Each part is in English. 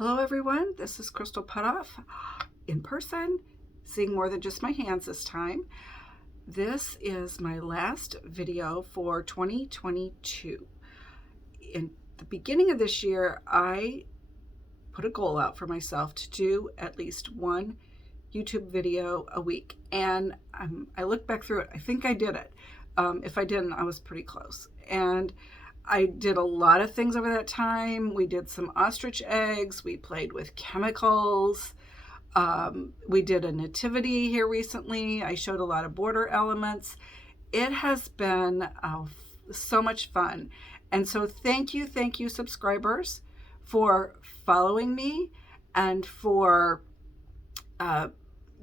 Hello everyone, this is Crystal Putoff in person, seeing more than just my hands this time. This is my last video for 2022. In the beginning of this year, I put a goal out for myself to do at least one YouTube video a week. And I look back through it, I think I did it. If I didn't, I was pretty close. And I did a lot of things over that time. We did some ostrich eggs. We played with chemicals. We did a nativity here recently. I showed a lot of border elements. It has been so much fun. And so thank you, subscribers, for following me and for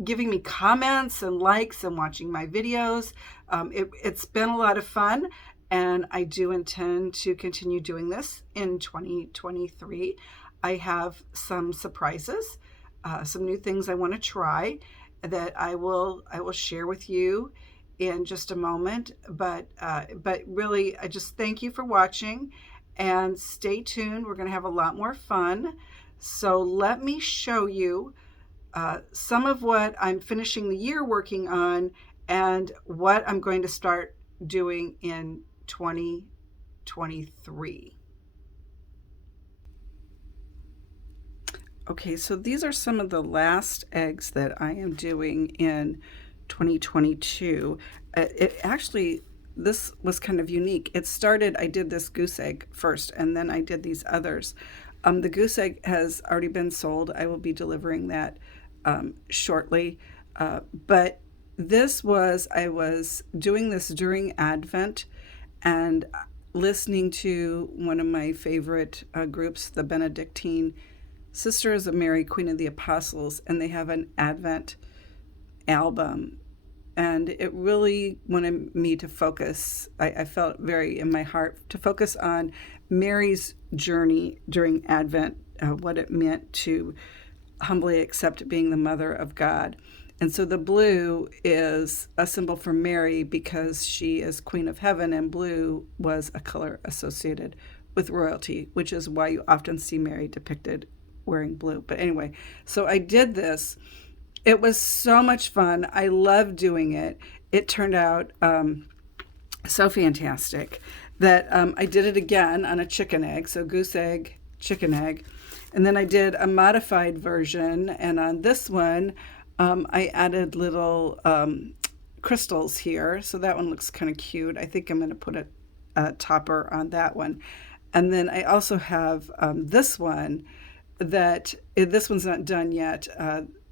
giving me comments and likes and watching my videos. It's been a lot of fun. And I do intend to continue doing this in 2023. I have some surprises, some new things I want to try that I will share with you in just a moment. But really, I just thank you for watching and stay tuned. We're going to have a lot more fun. So let me show you some of what I'm finishing the year working on and what I'm going to start doing in 2023. Okay, so these are some of the last eggs that I am doing in 2022. This was kind of unique. It started, I did this goose egg first, and then I did these others. The goose egg has already been sold. I will be delivering that shortly. But I was doing this during Advent, and listening to one of my favorite groups, the Benedictine Sisters of Mary, Queen of the Apostles, and they have an Advent album. And it really wanted me to focus, I felt very in my heart, to focus on Mary's journey during Advent, what it meant to humbly accept being the mother of God. And so the blue is a symbol for Mary because she is Queen of Heaven, and blue was a color associated with royalty, which is why you often see Mary depicted wearing blue. But anyway, so I did this. It was so much fun. I loved doing it. It turned out so fantastic that I did it again on a chicken egg, so goose egg, chicken egg. And then I did a modified version, and on this one, I added little crystals here, so that one looks kind of cute. I think I'm going to put a topper on that one. And then I also have this one this one's not done yet.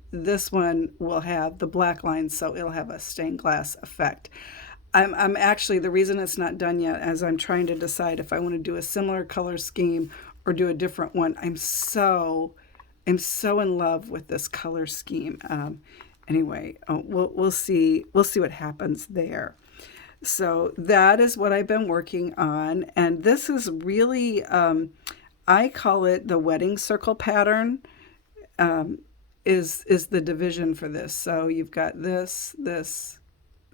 This one will have the black lines, so it'll have a stained glass effect. I'm actually, the reason it's not done yet, as I'm trying to decide if I want to do a similar color scheme or do a different one. I'm so in love with this color scheme. Anyway, we'll see what happens there. So that is what I've been working on, and this is really I call it the wedding circle pattern. Is the division for this. So you've got this,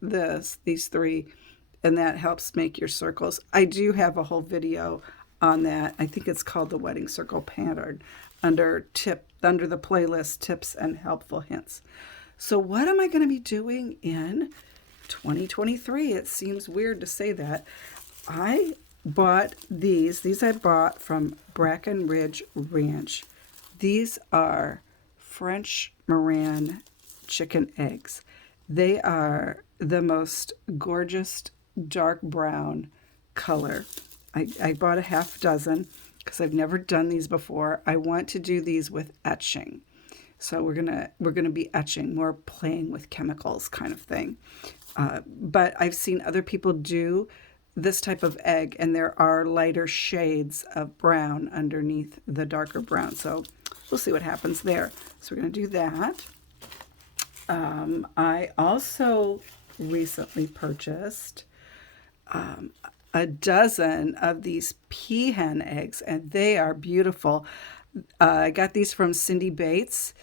these three, and that helps make your circles. I do have a whole video on that. I think it's called the wedding circle pattern under the playlist tips and helpful hints. So what am I going to be doing in 2023? It seems weird to say that. I bought these I bought from Brackenridge Ranch. These are French Moran chicken eggs. They are the most gorgeous dark brown color. I bought a half dozen because I've never done these before. I want to do these with etching. So we're gonna be etching, more playing with chemicals kind of thing. But I've seen other people do this type of egg, and there are lighter shades of brown underneath the darker brown. So we'll see what happens there. So we're gonna do that. I also recently purchased a dozen of these peahen eggs, and they are beautiful. I got these from Cindy Bates,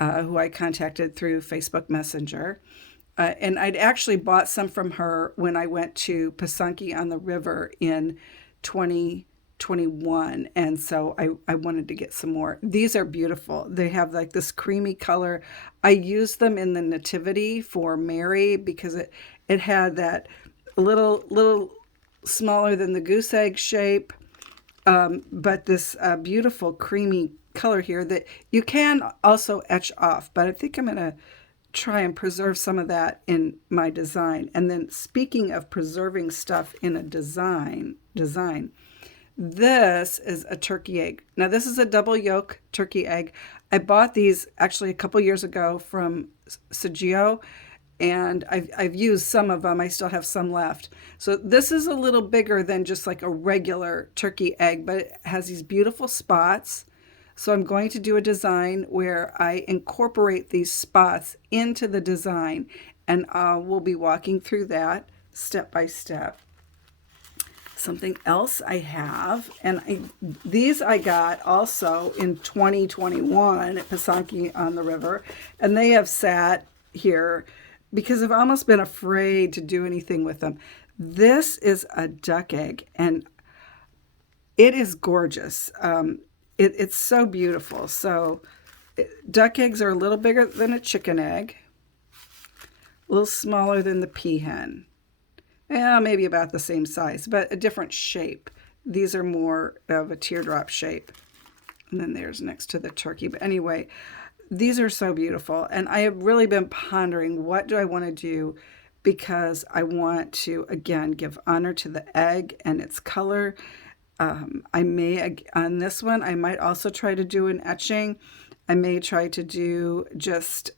who I contacted through Facebook Messenger. And I'd actually bought some from her when I went to Pysanky on the river in 20 21, and so I wanted to get some more. These are beautiful. They have like this creamy color. I used them in the nativity for Mary because it had that little smaller than the goose egg shape, but this beautiful creamy color here that you can also etch off. But I think I'm going to try and preserve some of that in my design. And then speaking of preserving stuff in a design, this is a turkey egg. Now this is a double yolk turkey egg. I bought these actually a couple years ago from Sagio, and I've used some of them. I still have some left. So this is a little bigger than just like a regular turkey egg, but it has these beautiful spots. So I'm going to do a design where I incorporate these spots into the design, and we'll be walking through that step by step. Something else I have, and these I got also in 2021 at Pysanky on the river, and they have sat here because I've almost been afraid to do anything with them. This is a duck egg, and it is gorgeous. It's so beautiful. So duck eggs are a little bigger than a chicken egg, a little smaller than the peahen. Yeah, maybe about the same size, but a different shape. These are more of a teardrop shape. And then there's next to the turkey. But anyway, these are so beautiful. And I have really been pondering, what do I want to do? Because I want to, again, give honor to the egg and its color. I may, on this one, I might also try to do an etching. I may try to do just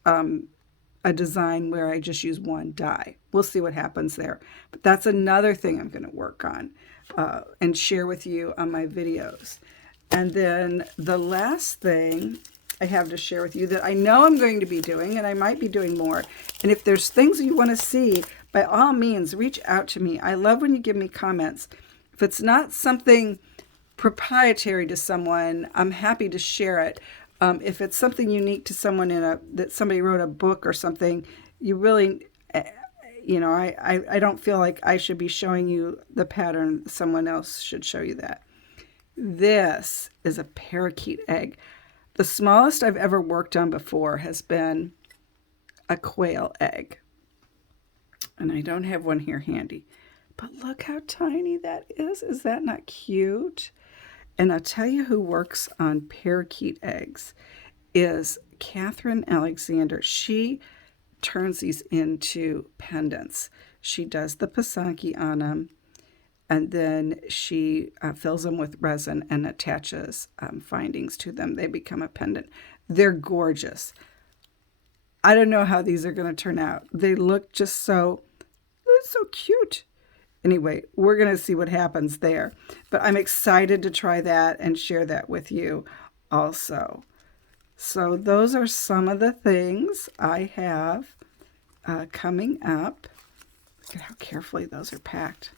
a design where I just use one die. We'll see what happens there. But that's another thing I'm going to work on and share with you on my videos. And then the last thing I have to share with you that I know I'm going to be doing, and I might be doing more. And if there's things you want to see, by all means, reach out to me. I love when you give me comments. If it's not something proprietary to someone, I'm happy to share it. If it's something unique to someone that somebody wrote a book or something, you really, I don't feel like I should be showing you the pattern. Someone else should show you that. This is a parakeet egg. The smallest I've ever worked on before has been a quail egg. And I don't have one here handy. But look how tiny that is. Is that not cute? And I'll tell you who works on parakeet eggs is Catherine Alexander. She turns these into pendants. She does the pysanky on them, and then she fills them with resin and attaches findings to them. They become a pendant. They're gorgeous. I don't know how these are going to turn out. They look just so cute. Anyway, we're going to see what happens there. But I'm excited to try that and share that with you also. So those are some of the things I have coming up. Look at how carefully those are packed.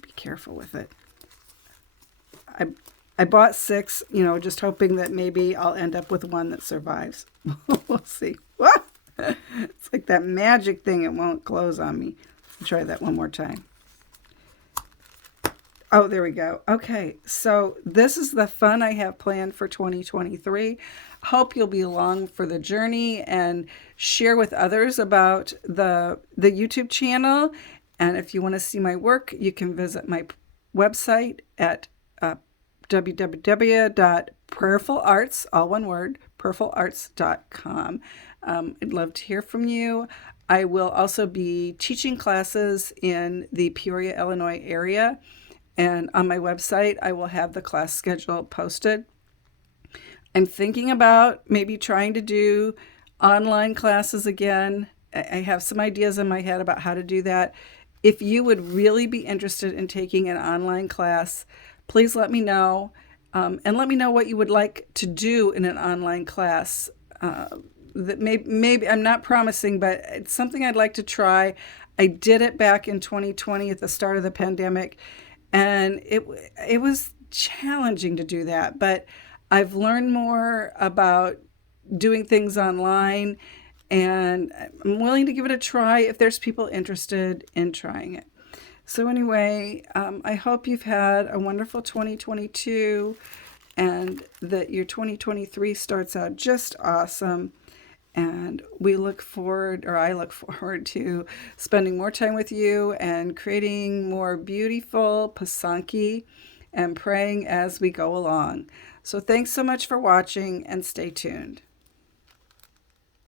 Be careful with it. I bought 6, just hoping that maybe I'll end up with one that survives. We'll see. What? It's like that magic thing. It won't close on me. I'll try that one more time. Oh, there we go. Okay, so this is the fun I have planned for 2023. Hope you'll be along for the journey and share with others about the YouTube channel. And if you want to see my work, you can visit my website at www.prayerfularts, all one word, prayerfularts.com. I'd love to hear from you. I will also be teaching classes in the Peoria, Illinois area. And on my website, I will have the class schedule posted. I'm thinking about maybe trying to do online classes again. I have some ideas in my head about how to do that. If you would really be interested in taking an online class, please let me know. And let me know what you would like to do in an online class. That maybe I'm not promising, but it's something I'd like to try. I did it back in 2020 at the start of the pandemic. And it was challenging to do that, but I've learned more about doing things online, and I'm willing to give it a try if there's people interested in trying it. So anyway, I hope you've had a wonderful 2022 and that your 2023 starts out just awesome. And we look forward, or I look forward to spending more time with you and creating more beautiful pysanky and praying as we go along. So thanks so much for watching and stay tuned.